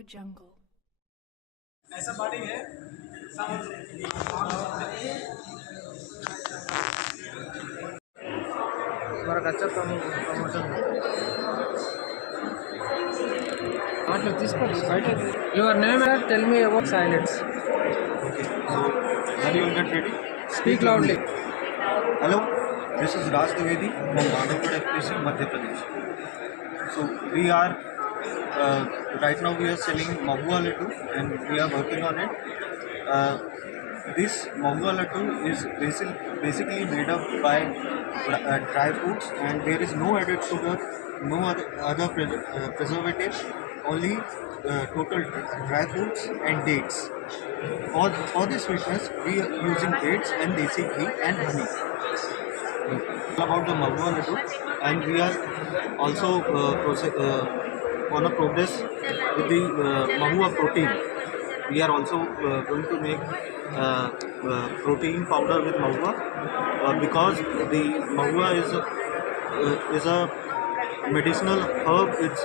AudioJungle. ऐसा body है हमारा अच्छा प्रमोशन అట్లా తీసుకోండి బయట your name and tell me about silence Okay, so are you all get ready? Speak loudly Hello, this is Raj Dwivedi from Bhagalpur FPC, Madhya Pradesh. So we are right now we are selling Mahua Laddu and we are working on it. This Mahua Laddu is basically made up by dry fruits and there is no added sugar, no other preservatives, only total dry fruits and dates. For the sweetness, we are using dates and desi ghee and honey. About the Mahua Laddu, and we are also on a progress with the Mahua protein. We are also going to make protein powder with Mahua because the Mahua is a medicinal herb. It's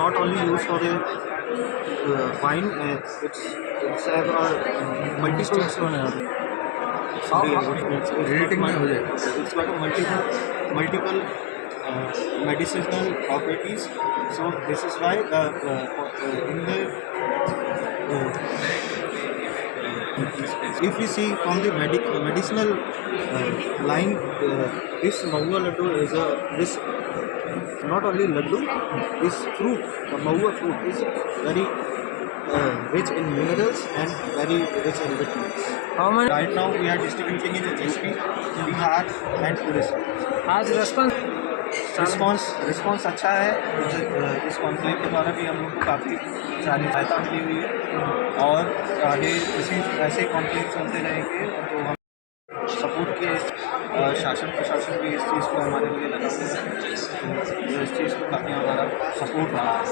not only used for the wine. It's have a multiple. It's got a multiple medicinal properties. So this is why in the if we see from the medicinal line, this Mahua Laddu is this not only laddu, this fruit, the Mahua fruit is very rich in minerals and very rich in vitamins. How many Right now we are distributing in UP, Bihar and Odisha. आज response अच्छा है। इस conclave के द्वारा भी हम लोग को काफ़ी सारी सहायता मिली हुई है और आगे इसी ऐसे कॉन्क्लेव चलते रहेंगे तो हम सपोर्ट किए। शासन प्रशासन भी इस चीज़ को हमारे लिए लगा हुआ है, तो इस चीज़ को काफ़ी हमारा सपोर्ट रहा है।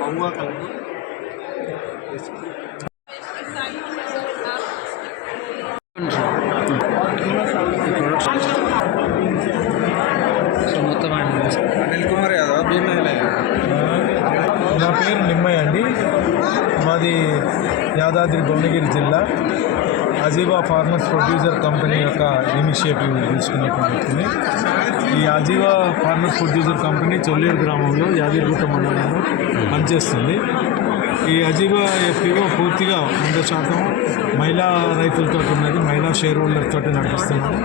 महुआ का लड्डू మొత్తం అనిల్ కుమార్ యాదవ్ నా పేరు నిమ్మయ్య అండి. మాది యాదాద్రి భువనగిరి జిల్లా. అజీవా ఫార్మర్స్ ప్రొడ్యూసర్ కంపెనీ యొక్క ఇనిషియేటివ్ తీసుకున్నటువంటి వ్యక్తిని. ఈ అజీవా ఫార్మర్స్ ప్రొడ్యూసర్ కంపెనీ చొల్లేరు గ్రామంలో యాదగిరిగుట్ట మండలంలో పనిచేస్తుంది. ఈ అజీవా ఎఫ్పిఓ పూర్తిగా 100% మహిళా రైతులతో ఉన్నది, మహిళా షేర్ హోల్డర్తో నడిపిస్తున్నాము.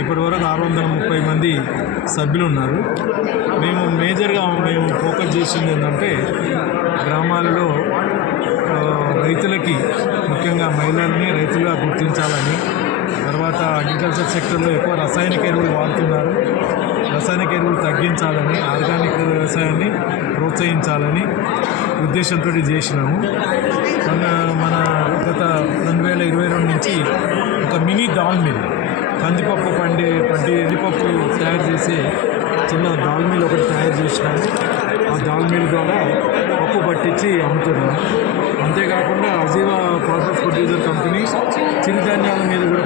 ఇప్పటివరకు 630 మంది సభ్యులు ఉన్నారు. మేము మేజర్గా ఫోకస్ చేసింది ఏంటంటే గ్రామాలలో రైతులకి, ముఖ్యంగా మహిళల్ని రైతులుగా గుర్తించాలని, తర్వాత అగ్రికల్చర్ సెక్టర్లో ఎక్కువ రసాయనిక ఎరువులు వాడుతున్నారు, రసాయనిక ఎరువులు తగ్గించాలని, ఆర్గానిక్ వ్యవసాయాన్ని ప్రోత్సహించాలని ఉద్దేశంతో చేసినాము. మన గత 2022 నుంచి ఒక మినీ దాల్ మిల్, కందిపప్పు ఎల్లిపప్పు తయారు చేసే చిన్న దాల్ మిల్ ఒకటి తయారు చేసినాము. ఆ దాల్ మిల్ ద్వారా పప్పు పట్టించి అమ్ముతున్నాము. అంతేకాకుండా అజీవా ఫార్మర్స్ ప్రొడ్యూసర్ కంపెనీ చిరుధాన్యాల మీద కూడా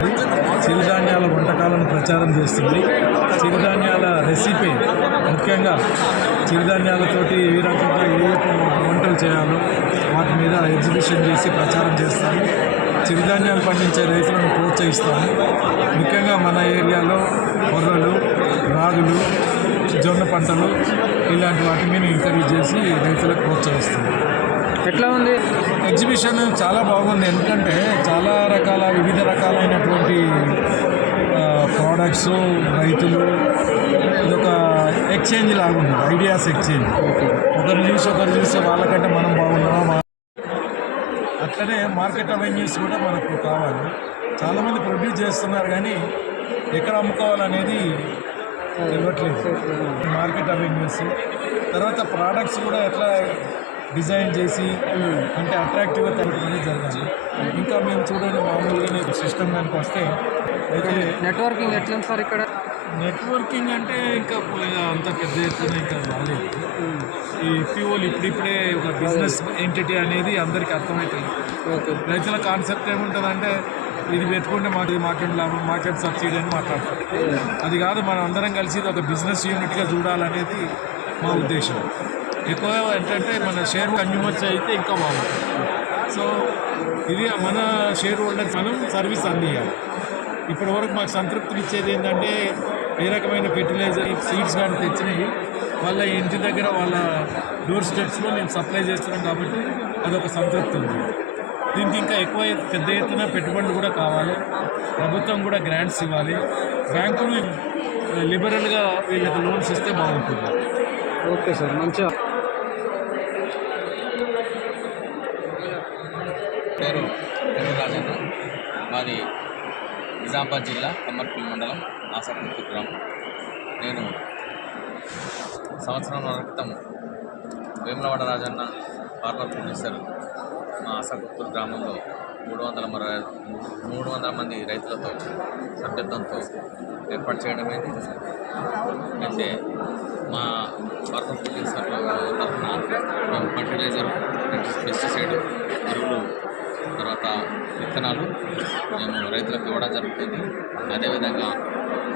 చిరుధాన్యాల వంటకాలను ప్రచారం చేస్తుంది. చిరుధాన్యాల రెసిపీ, ముఖ్యంగా చిరుధాన్యాలతోటి ఏ రకంగా ఏ వంటలు చేయాలో వాటి మీద ఎగ్జిబిషన్ చేసి ప్రచారం చేస్తాము. చిరుధాన్యాలు పండించే రైతులను ప్రోత్సహిస్తాము. ముఖ్యంగా మన ఏరియాలో కొర్రలు, రాగులు, జొన్న పంటలు ఇలాంటి వాటి మీద ఎంకరేజ్ చేసి రైతులకు ప్రోత్సహిస్తాము. ఎట్లా ఉంది ఎగ్జిబిషన్? చాలా బాగుంది. ఎందుకంటే చాలా వివిధ రకాలైనటువంటి ప్రోడక్ట్స్, రైతులు, ఇదొక ఎక్స్చేంజ్ లాగా ఉంది, ఐడియాస్ ఎక్స్చేంజ్. ఒకరు చూసి వాళ్ళకంటే మనం బాగున్నామా. అట్లనే మార్కెట్ అవెన్యూస్ కూడా మనకు కావాలి. చాలామంది ప్రొడ్యూస్ చేస్తున్నారు కానీ ఎక్కడ అమ్ముకోవాలనేది ఇవ్వట్లేదు. మార్కెట్ అవెన్యూస్, తర్వాత ప్రోడక్ట్స్ కూడా ఎట్లా డిజైన్ చేసి అంటే అట్రాక్టివ్గా తరగతి జరగాలి. ఇంకా మేము చూడండి, మామూలుగానే సిస్టమ్ దానికి వస్తే అయితే నెట్వర్కింగ్ ఎట్లా సార్ ఇక్కడ? నెట్వర్కింగ్ అంటే ఇంకా అంత పెద్ద ఎత్తున ఇంకా రాలేదు. ఈ ఎఫ్పిఓలు ఇప్పుడిప్పుడే ఒక బిజినెస్ ఎంటిటీ అనేది అందరికీ అర్థమవుతుంది. రైతుల కాన్సెప్ట్ ఏముంటుందంటే ఇది పెట్టుకుంటే మాకు మార్కెట్ లాభం, మార్కెట్ సబ్సిడీ అని మాట్లాడతారు. అది కాదు, మనం అందరం కలిసి ఇది ఒక బిజినెస్ యూనిట్గా చూడాలనేది మా ఉద్దేశం. ఎక్కువ ఏంటంటే మన షేర్ కన్జ్యూమర్స్ అయితే ఇంకా బాగుంటుంది. సో ఇది మన షేర్ హోల్డర్స్ మనం సర్వీస్ అందియాలి. ఇప్పటి వరకు మాకు సంతృప్తిని ఇచ్చేది ఏంటంటే ఏ రకమైన ఫెర్టిలైజర్ సీడ్స్ కానీ తెచ్చినవి వాళ్ళ ఇంటి దగ్గర వాళ్ళ డోర్ స్టెప్స్లో మేము సప్లై చేస్తున్నాం కాబట్టి అదొక సంతృప్తి ఉంది. దీనికి ఇంకా ఎక్కువ పెద్ద ఎత్తున పెట్టుబడులు కూడా కావాలి, ప్రభుత్వం కూడా గ్రాంట్స్ ఇవ్వాలి, బ్యాంకులు లిబరల్గా వీళ్ళకి లోన్స్ ఇస్తే బాగుంటుంది. ఓకే సార్, మంచిగా. పేరు రాజన్న, మాది నిజామాబాద్ జిల్లా కమ్మర్పల్లి మండలం ఆసాకుర్తి గ్రామం. నేను సంవత్సరం క్రితం వేములవాడ రాజన్న ఫార్మర్ ప్రొడ్యూసర్ మా ఆసాకుర్తి గ్రామంలో 300 మంది రైతులతో సభ్యత్వంతో ఏర్పాటు చేయడమైంది. అయితే మా ఫార్మర్ ప్రొడ్యూసర్ తరఫున మేము ఫర్టిలైజర్, పెస్టిసైడ్, ఎరువులు, తర్వాత విత్తనాలు మేము రైతులకు ఇవ్వడం జరుగుతుంది. అదేవిధంగా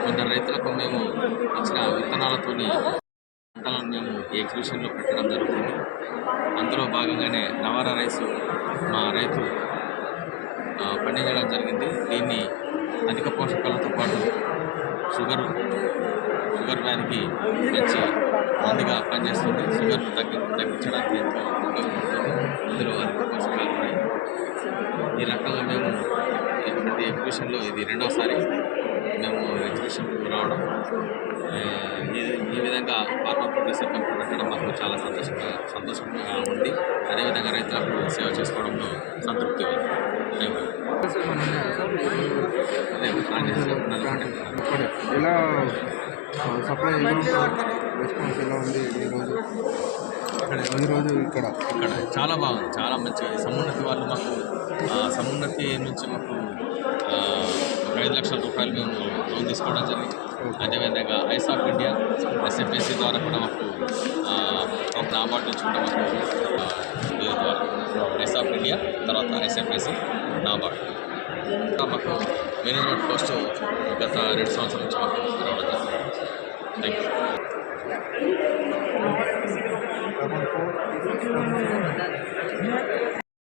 కొందరు రైతులకు మేము ఇచ్చిన విత్తనాలతోని పంటలను మేము ఎగ్జిబిషన్లో పెట్టడం జరుగుతుంది. అందులో భాగంగానే నవారా రైసు మా రైతు పండించడం జరిగింది. దీన్ని అధిక పోషకాలతో పాటు షుగర్ వ్యాధికి మంచి మందుగా పనిచేస్తుంది. షుగర్ను తగ్గించడానికి ఎంతో ఉపయోగపడుతుంది. ఇందులో అధిక పోషకాలు ఉన్నాయి. ఈ రకంగా మేము ప్రతి ఎగ్జిబిషన్లో ఇది రెండోసారి మేము ఎగ్జిబిషన్కి రావడం. ఈ విధంగా ఫార్మర్ ప్రొడ్యూసర్ కంపెనీ పెట్టడం మాకు చాలా సంతోషంగా ఉంది. అదేవిధంగా రైతులకు సేవ చేసుకోవడంలో సంతృప్తి ఉంది. Thank you. అదే ఎలా సప్లై రెస్పాన్స్ ఎలా ఉంది ఈరోజు ఇక్కడ చాలా బాగుంది, చాలా మంచి సమున్నతి వాళ్ళు మాకు సమున్నతి నుంచి మాకు 5 లక్షల రూపాయలు మేము లోన్ తీసుకోవడం జరిగింది. అదేవిధంగా ఐస్ ఆఫ్ ఇండియా ఎస్ఎఫ్ఎస్సి ద్వారా కూడా మాకు నాబార్డు నుంచి కూడా మాకు వీరి ద్వారా ఐస్ ఆఫ్ ఇండియా, తర్వాత ఎస్ఎఫ్ఎస్సి, నాబార్డు మాకు మేనేజ్మెంట్ పోస్ట్ గత 2 సంవత్సరాల నుంచి మాకు రావడం జరిగింది. Thank you.